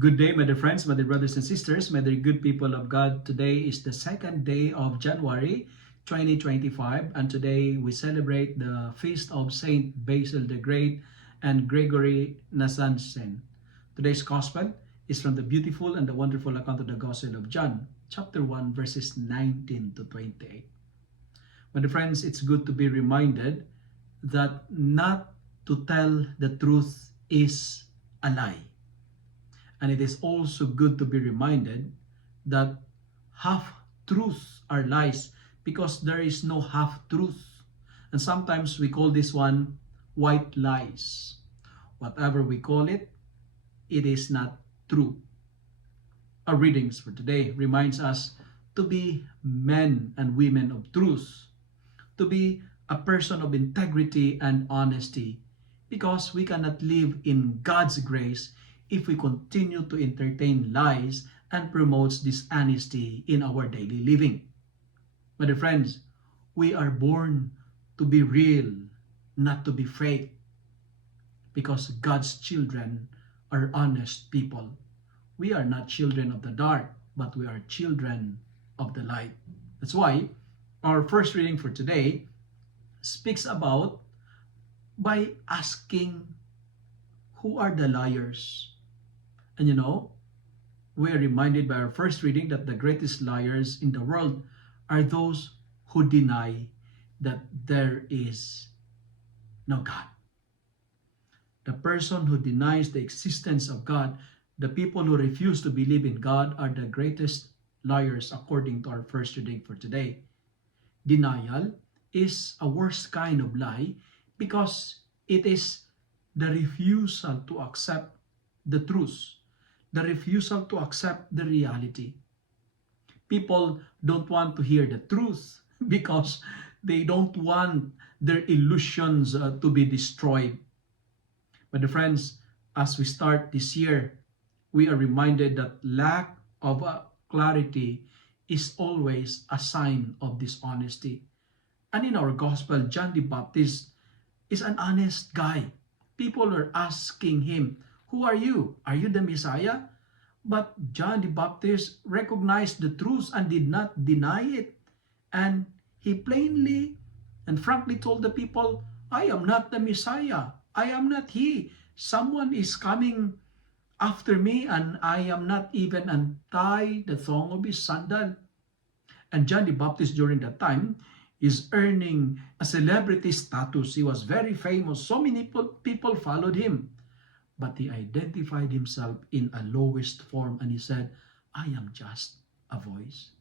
Good day, my dear friends, my dear brothers and sisters, my dear good people of God. Today is the second day of January 2025, and today we celebrate the feast of Saint Basil the Great and Gregory Nazianzen. Today's gospel is from the beautiful and the wonderful account of the Gospel of John, chapter 1, verses 19 to 28. My dear friends, it's good to be reminded that not to tell the truth is a lie. And it is also good to be reminded that half-truths are lies because there is no half-truth. And sometimes we call this one white lies. Whatever we call it, it is not true. Our readings for today reminds us to be men and women of truth, to be a person of integrity and honesty, because we cannot live in God's grace if we continue to entertain lies and promotes dishonesty in our daily living. My dear friends, we are born to be real, not to be fake, because God's children are honest people. We are not children of the dark, but we are children of the light. That's why our first reading for today speaks about by asking, who are the liars? And you know, we are reminded by our first reading that the greatest liars in the world are those who deny that there is no God. The person who denies the existence of God, the people who refuse to believe in God, are the greatest liars according to our first reading for today. Denial is a worst kind of lie because it is the refusal to accept the truth, the refusal to accept the reality. People don't want to hear the truth because they don't want their illusions to be destroyed. But friends, as we start this year, we are reminded that lack of clarity is always a sign of dishonesty. And in our gospel, John the Baptist is an honest guy. People are asking him, who are you? Are you the Messiah? But John the Baptist recognized the truth and did not deny it. And he plainly and frankly told the people, I am not the Messiah. I am not he. Someone is coming after me and I am not even untie the thong of his sandal. And John the Baptist during that time is earning a celebrity status. He was very famous. So many people followed him. But he identified himself in a lowest form and he said, I am just a voice.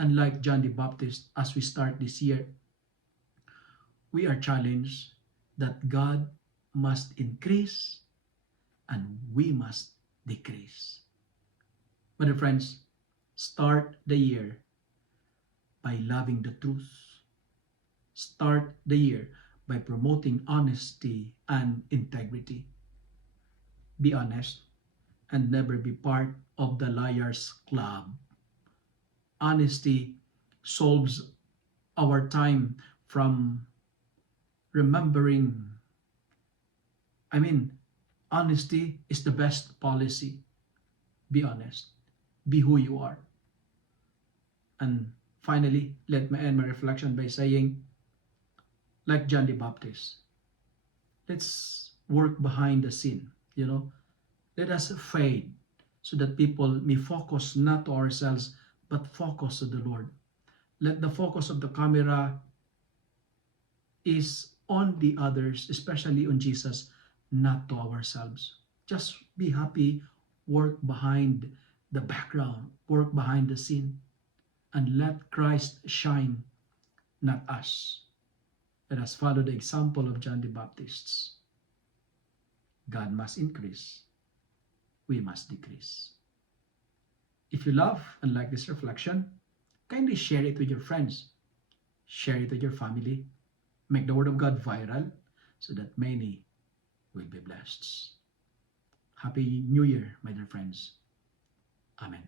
And like John the Baptist, as we start this year, we are challenged that God must increase and we must decrease. My dear friends, start the year by loving the truth. Start the year by promoting honesty and integrity. Be honest and never be part of the liars club. Honesty solves our time from remembering. Honesty is the best policy. Be honest. Be who you are. And finally, let me end my reflection by saying, like John the Baptist, let's work behind the scene. Let us fade so that people may focus not to ourselves but focus to the Lord. Let the focus of the camera is on the others, especially on Jesus, not to ourselves. Just be happy, work behind the background, work behind the scene, and let Christ shine, not us. Let us follow the example of John the Baptist. God must increase, we must decrease. If you love and like this reflection, kindly share it with your friends. Share it with your family. Make the Word of God viral so that many will be blessed. Happy New Year, my dear friends. Amen.